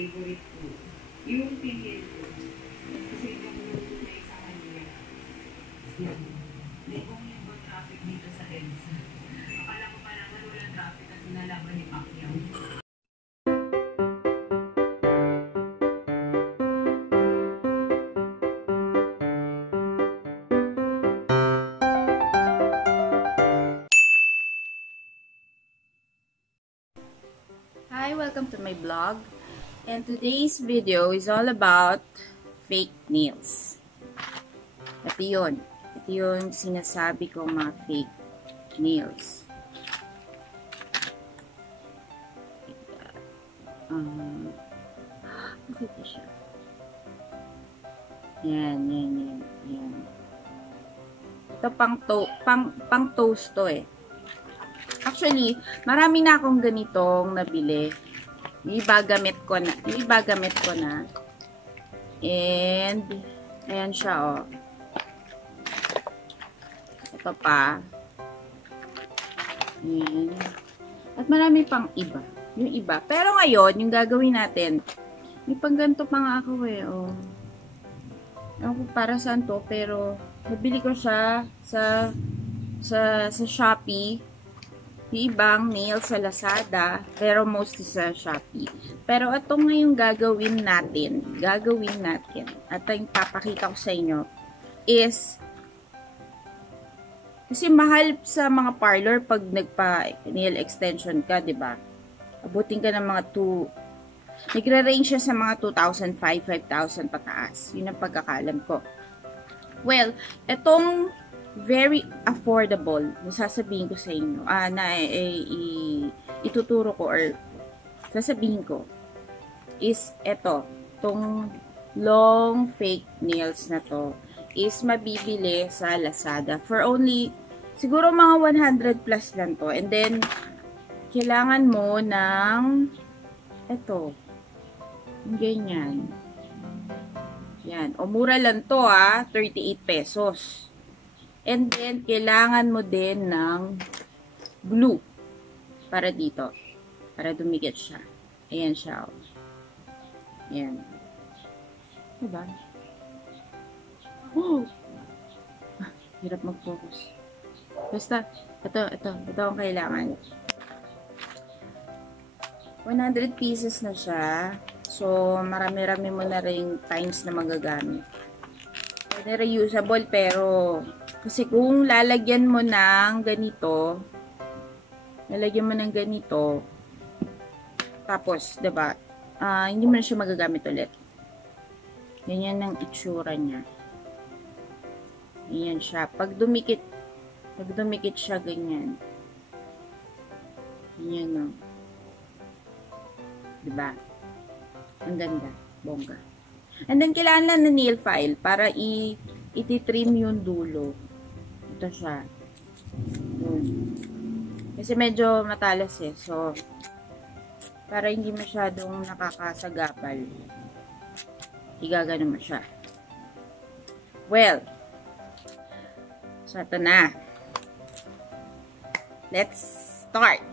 favorite ko. Yung pinil ko. Kasi yung nagtunay sa kanya. Yan. Legong yung ba traffic dito sa EDSA. Akala ko pa naman walang traffic kasi nalaban ni Pacquiao. Hi, welcome to my blog. And today's video is all about fake nails. Ito yun. Ito yung sinasabi ko mga fake nails. Makita siya. Yan. Ito pang toast to eh. Actually, marami na akong ganitong nabili. Yung iba gamit ko na. And, ayan siya, oh. Ito pa. Ayan. At marami pang iba. Yung iba. Pero ngayon, yung gagawin natin, may pang ganito pa nga ako eh, oh. Ewan ko para saan to, pero nabili ko siya sa Shopee. Yung ibang nails sa Lazada, pero mostly sa Shopee. Pero ito ngayong gagawin natin, at yung papakita ko sa inyo, is, kasi mahal sa mga parlor pag nagpa-nail extension ka, diba? Abutin ka ng mga nagre-range siya sa mga 2,500, 5,000 pataas. Yun ang pagkakalam ko. Well, etong very affordable, sasabihin ko sa inyo, ituturo ko or sasabihin ko, is tong long fake nails na to, is mabibili sa Lazada for only, siguro mga 100 plus lang to, and then, kailangan mo ng, ganyan. Yan, o mura lang to 38 pesos. And then, kailangan mo din ng glue para dito. Para dumikit siya. Ayan siya. Ayan. Diba? Oh! Hirap mag-focus. Basta, ito ang kailangan. 100 pieces na siya. So, marami-rami mo na rin times na magagamit. Pwede reusable, pero kasi kung lalagyan mo ng ganito, tapos, diba, hindi mo na siya magagamit ulit. Ganyan ang itsura niya. Ganyan siya. Pag dumikit siya, ganyan. Ganyan, no? Diba? Ang ganda. Bongga. And then, kailangan lang na nail file para iti-trim yung dulo. Ito siya. Kasi medyo matalas eh. So, para hindi masyadong nakakasagapal, igagano mo siya. Well, so ito na. Let's start.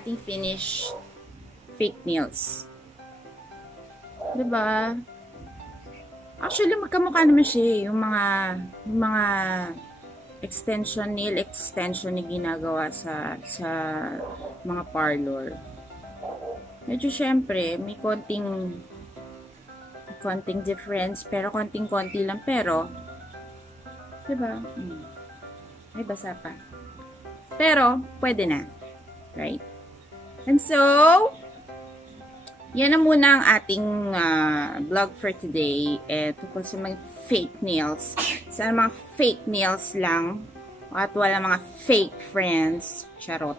ating finished fake nails. Diba? Actually, magkamukha naman siya eh. Yung mga extension, nail extension na ginagawa sa mga parlor. Medyo syempre, may konting difference, pero konting-konti lang. Pero, diba? Ay, basa pa. Pero, pwede na. Right? And so, yan na muna ang ating vlog for today. Tungkol sa mga fake nails. Sana mga fake nails lang. At wala mga fake friends. Charot.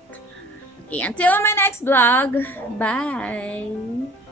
Okay, until my next vlog. Bye!